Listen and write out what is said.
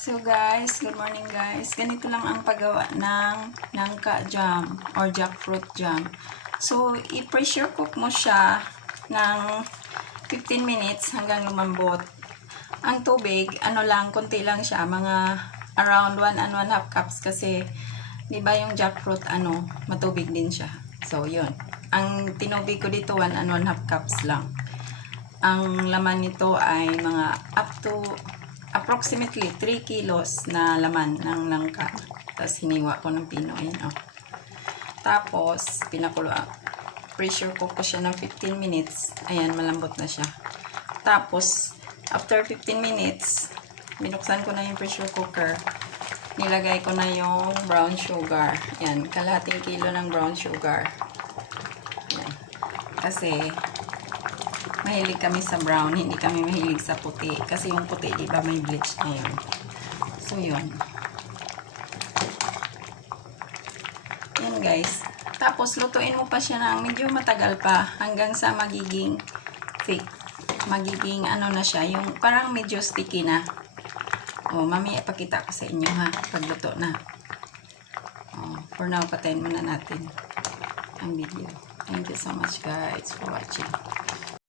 So guys, good morning guys. Ganito lang ang paggawa ng nangka jam or jackfruit jam. So, i-pressure cook mo siya ng 15 minutes hanggang lumambot. Ang tubig, ano lang, konti lang siya, mga around 1 and 1/2 cups kasi 'di ba yung jackfruit matubig din siya. So, 'yun. Ang tinubig ko dito 1 and 1/2 cups lang. Ang laman nito ay mga up to approximately 3 kilos na laman ng nangka. Tapos hiniwa ko ng pino. Ayan, oh. Tapos, pressure cook ko siya ng 15 minutes. Ayan, malambot na siya. Tapos, after 15 minutes, binuksan ko na yung pressure cooker. Nilagay ko na yung brown sugar. Ayan, kalahating kilo ng brown sugar. Ayan. Kasi, mahilig kami sa brown, hindi kami mahilig sa puti. Kasi yung puti, di ba, may bleach na yun. So, yun. Yan, guys. Tapos, lutuin mo pa siya ng medyo matagal pa hanggang sa magiging thick. Magiging na siya, yung parang medyo sticky na. O, mamaya ipakita ko sa inyo, ha, pagluto na. O, for now, patayin muna natin ang video. Thank you so much, guys, for watching.